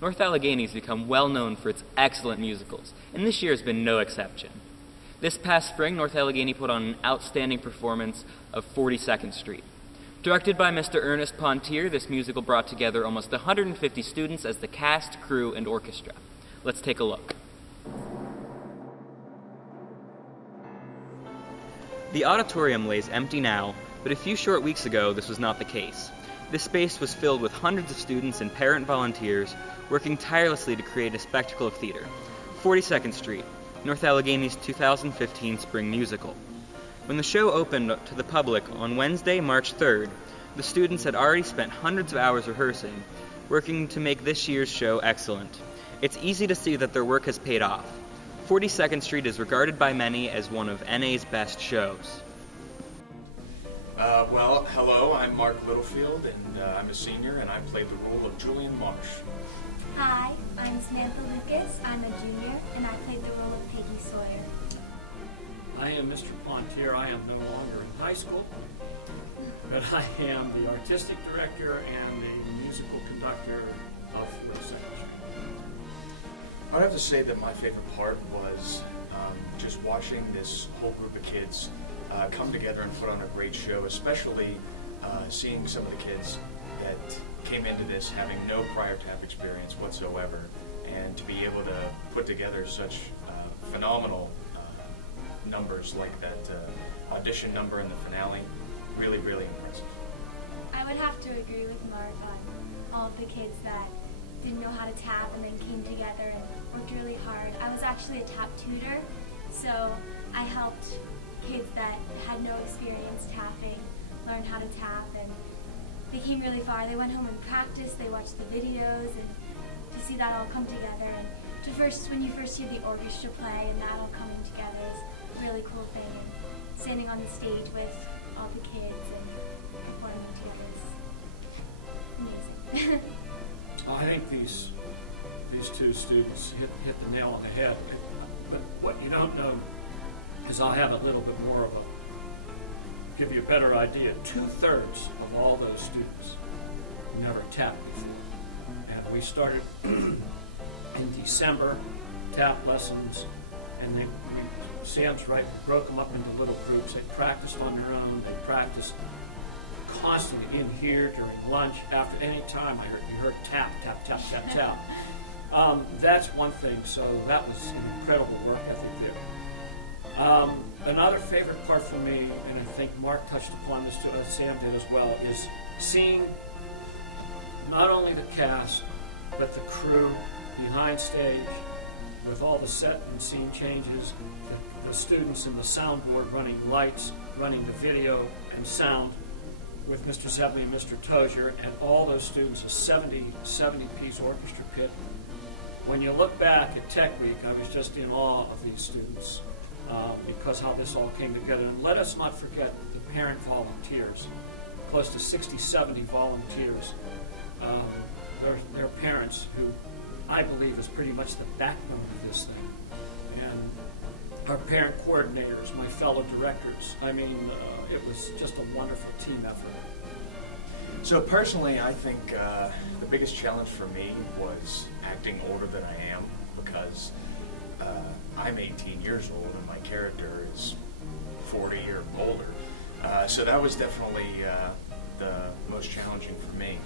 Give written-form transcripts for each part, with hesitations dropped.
North Allegheny has become well known for its excellent musicals, and this year has been no exception. This past spring, North Allegheny put on an outstanding performance of 42nd Street. Directed by Mr. Ernest Pontier, this musical brought together almost 150 students as the cast, crew, and orchestra. Let's take a look. The auditorium lays empty now, but a few short weeks ago this was not the case. This space was filled with hundreds of students and parent volunteers working tirelessly to create a spectacle of theater. 42nd Street, North Allegheny's 2015 spring musical. When the show opened to the public on Wednesday, March 3rd, the students had already spent hundreds of hours rehearsing, working to make this year's show excellent. It's easy to see that their work has paid off. 42nd Street is regarded by many as one of NA's best shows. Well, hello, I'm Mark Littlefield, and I'm a senior, and I played the role of Julian Marsh. Hi, I'm Samantha Lucas. I'm a junior, and I played the role of Peggy Sawyer. I am Mr. Pontier. I am no longer in high school, but I am the artistic director and the musical conductor of 42nd Street. I'd have to say that my favorite part was just watching this whole group of kids come together and put on a great show, especially seeing some of the kids that came into this having no prior tap experience whatsoever, and to be able to put together such phenomenal numbers like that audition number in the finale, really, really impressive. I would have to agree with Mark on all of the kids that didn't know how to tap and then came together and worked really hard. I was actually a tap tutor, so I helped kids that had no experience tapping learn how to tap, and they came really far. They went home and practiced, they watched the videos, and to see that all come together, and when you first hear the orchestra play and that all coming together is a really cool thing. And standing on the stage with all the kids and performing together is amazing. I think these two students hit the nail on the head. But what you don't know is I'll have a little bit more of give you a better idea. 2/3 of all those students never tapped before. And we started in December, tap lessons, and Sam's right, we broke them up into little groups. They practiced on their own, they practiced constantly in here during lunch, after any time you heard tap, tap, tap, tap, tap. That's one thing, so that was an incredible work ethic there. Another favorite part for me, and I think Mark touched upon this too, Sam did as well, is seeing not only the cast, but the crew behind stage with all the set and scene changes, the students in the soundboard running lights, running the video and sound with Mr. Zebley and Mr. Tozier, and all those students, a 70-piece orchestra pit. When you look back at Tech Week, I was just in awe of these students because how this all came together. And let us not forget the parent volunteers, close to 60, 70 volunteers. Their parents, who I believe is pretty much the backbone of this thing. And our parent coordinators, my fellow directors. I mean, it was just a wonderful team effort. So personally, I think the biggest challenge for me was acting older than I am, because I'm 18 years old and my character is 40 or older. So that was definitely the most challenging for me.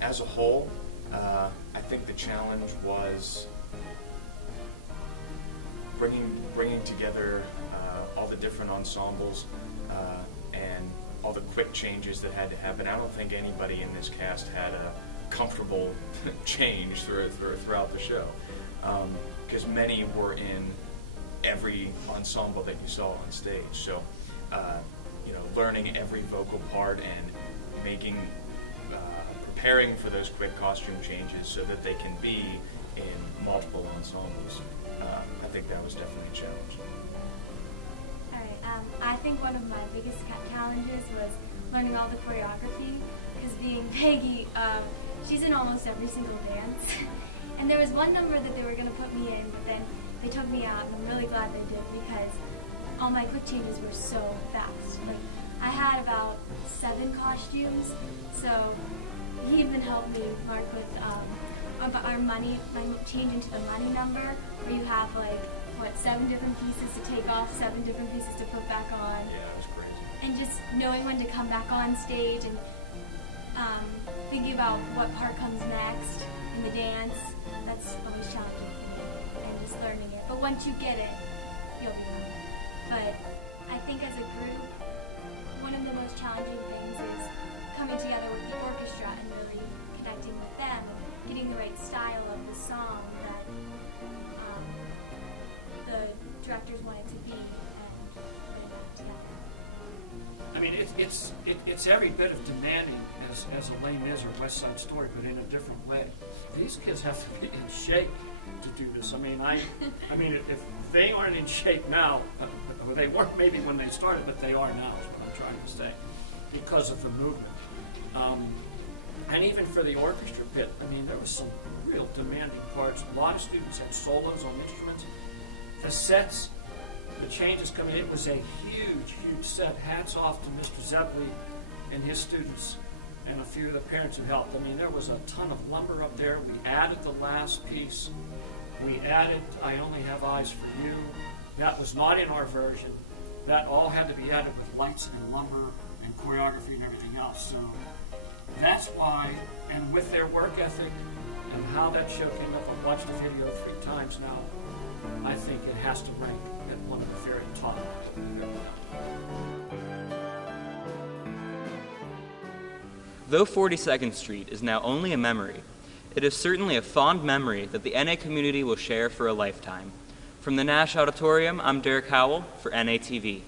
As a whole, I think the challenge was bringing together all the different ensembles and all the quick changes that had to happen. I don't think anybody in this cast had a comfortable change throughout the show, because many were in every ensemble that you saw on stage. So, learning every vocal part and preparing for those quick costume changes so that they can be in multiple ensembles. I think that was definitely a challenge. All right. I think one of my biggest challenges was learning all the choreography, because being Peggy, she's in almost every single dance. And there was one number that they were going to put me in, but then they took me out, and I'm really glad they did, because all my quick changes were so fast. Like, I had about 7 costumes, so he even helped me, Mark, with our money change into the money number, where you have like 7 different pieces to take off, 7 different pieces to put back on. Yeah, it was crazy. And just knowing when to come back on stage and thinking about what part comes next in the dance, that's always challenging for me, and just learning it. But once you get it, you'll be on. But I think as a group, one of the most challenging things is coming together with the orchestra and really connecting with them and getting the right style of the song that the directors want it to be, and putting that together. I mean, it's every bit of demanding as a Les Mis or West Side Story, but in a different way. These kids have to be in shape to do this. I mean, if they aren't in shape now, or they weren't maybe when they started, but they are now, is what I'm trying to say, because of the movement. And even for the orchestra bit, I mean, there was some real demanding parts. A lot of students had solos on instruments. The sets, the changes coming, it was a huge, huge set. Hats off to Mr. Zebley and his students and a few of the parents who helped. I mean, there was a ton of lumber up there. We added the last piece. We added I Only Have Eyes for You. That was not in our version. That all had to be added with lights and lumber and choreography and everything else. So that's why, and with their work ethic and how that show came up, I've watched the video 3 times now, I think it has to rank at one of the very top. Though 42nd Street is now only a memory, it is certainly a fond memory that the NA community will share for a lifetime. From the Nash Auditorium, I'm Derek Howell for NATV.